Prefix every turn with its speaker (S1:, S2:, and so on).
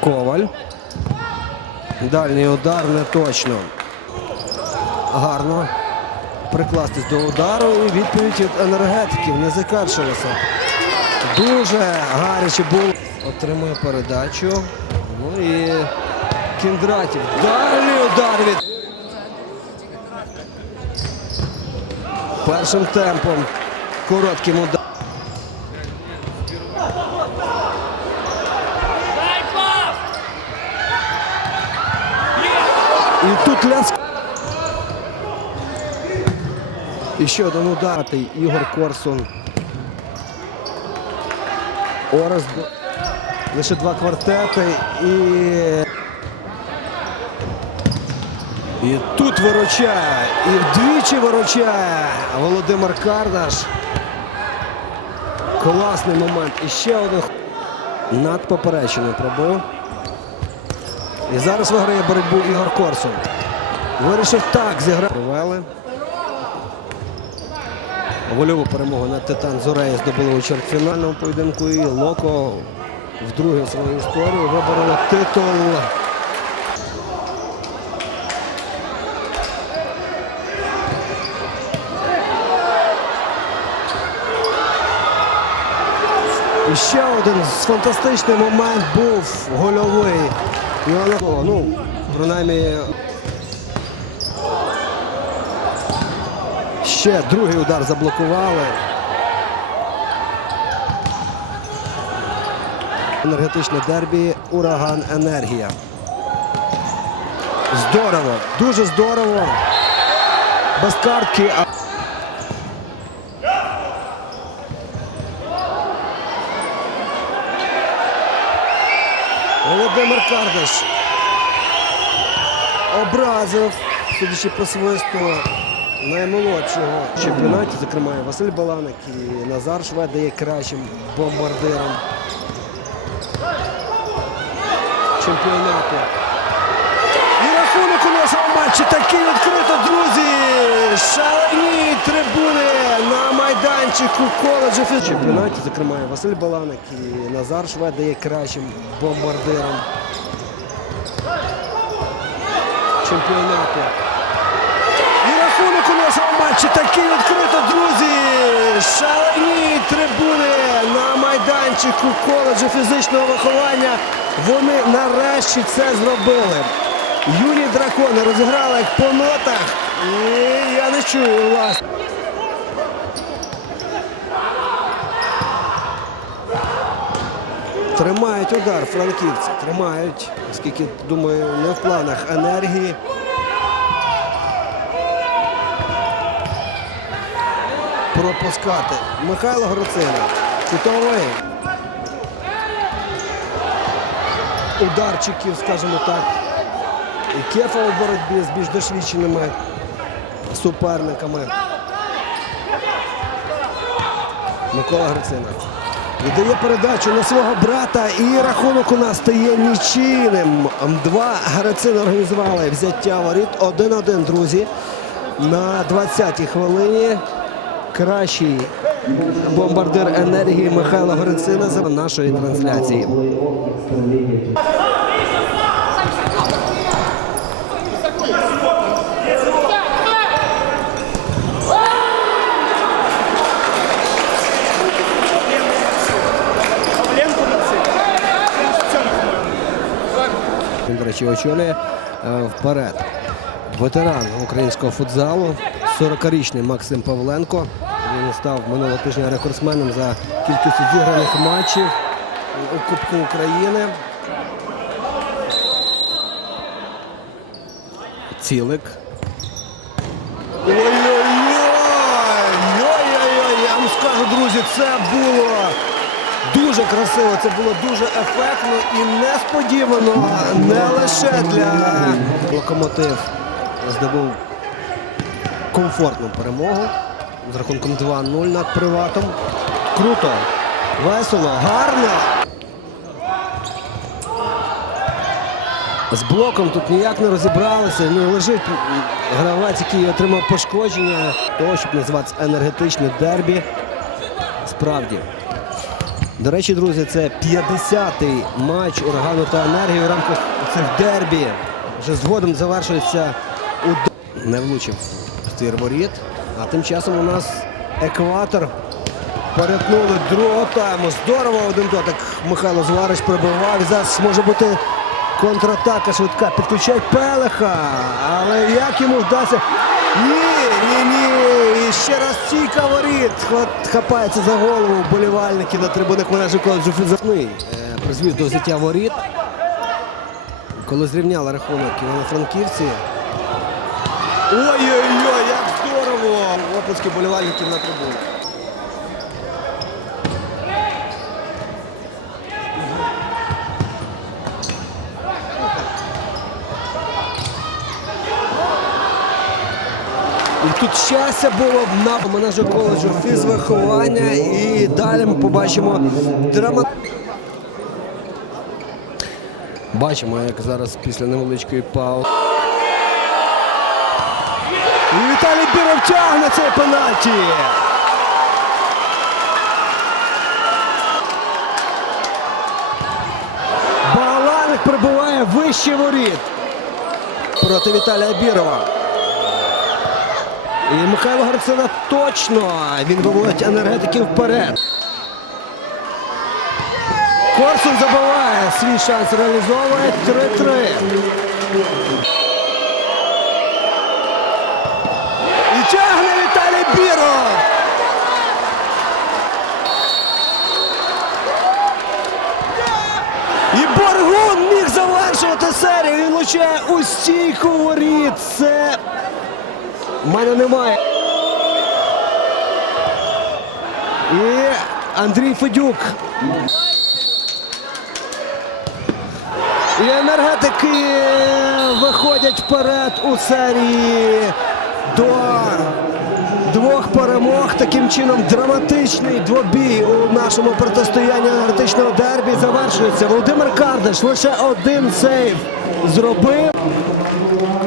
S1: Коваль. Дальній удар не точно. Гарно прикластись до удару і відповідь від енергетиків не закаршилася. Дуже гаряче було. Отримує передачу. Ну і Кіндратів. Далі удар від. Першим темпом. Коротким ударом. І тут ляск. І один удар. Ігор Корсун. Орес. Лише два квартети і. І тут виручає. І вдвічі виручає Володимир Кардаш. Класний момент. І ще один над поперечиною пробив. І зараз виграє боротьбу Ігор Корсун. Вирішив так зіграти. Провели. Вольову перемогу над Титан Зореї здобули у чвертьфінальному поєдинку. І Локо вдруге в своїй історії виборола титул. І ще один фантастичний момент був гольовий. Івана, ну, принаймні, ще другий удар заблокували. Енергетичне дербі Ураган Енергія. Здорово, дуже здорово. Без картки. Володимир Кардаш образив, судячи по свисту, наймолодшого чемпіонату, зокрема Василь Баланик і Назар Швед є кращим бомбардиром чемпіонату. Рахунок у нас у матчі такий відкрито, друзі. Шалені трибуни на майданчику коледжу фіз... чемпіонаті, зокрема Василь Баланик і Назар Швед є кращим бомбардиром чемпіонату. І рахунок у нас у матчі такий відкрито, друзі. Шалені трибуни на майданчику коледжу фізичного виховання. Вони нарешті це зробили. Юні дракони розіграли по нотах. І я не чую вас. Тримають удар франківці. Тримають, оскільки, думаю, не в планах енергії. пропускати. Михайло Гроцина. Чутовий. Ударчиків, скажімо так. І Кефа у боротьбі з більш досвідченими суперниками. Микола Грицина. Віддає передачу на свого брата і рахунок у нас стає нічийним. Два Грицини організували взяття воріт 1-1, друзі. На 20-й хвилині кращий бомбардир енергії Михайло Грицина за нашої трансляції. Речі, очолює е, вперед. Ветеран українського футзалу, 40-річний Максим Павленко. Він став минулого тижня рекордсменом за кількістю зіграних матчів у Кубку України. Цілик. Ой-ой-ой! Ой-ой-ой! Я вам скажу, друзі, це було дуже красиво, це було дуже ефектно і несподівано не лише для локомотив здобув комфортну перемогу з рахунком 2-0 над приватом. Круто, весело, гарно. З блоком тут ніяк не розібралися. Ну, лежить гравець, який отримав пошкодження того, щоб називатися енергетичне дербі. Справді. До речі, друзі, це 50-й матч урагану та енергії у рамках цих дербі. Вже згодом завершується у не влучив твір воріт. А тим часом у нас екватор. Перетнули другого тайму. Здорово один дотик. Михайло Зварич пробивав. І зараз може бути контратака швидка. Підключають Пелеха. Але як йому вдасться? Ні, ні, ні. І ще раз стійка воріт. Хапається за голову болівальники на трибунах мережі коледжу фізичний. Призвів до взяття воріт. Коли зрівняли рахунок Івано-Франківці. Ой-ой-ой, як здорово! Оплески болівальників на трибунах. І тут щастя було на менеджер коледжу фізвиховання. І далі ми побачимо драма. Бачимо, як зараз після невеличкої паузи. І Віталій Біров тягне цей пенальті. Баланик прибуває вище воріт проти Віталія Бірова. І Михайло Гарцина точно він виводить енергетиків вперед. Корсун забиває свій шанс, реалізовує 3-3. І тягне Віталій Біров. І Боргун міг завершувати серію. Він влучає у стійку воріт. Це в мене немає. І Андрій Федюк. І енергетики виходять вперед у серії до двох перемог. Таким чином драматичний двобій у нашому протистоянні енергетичного дербі завершується. Володимир Кардаш лише один сейв зробив.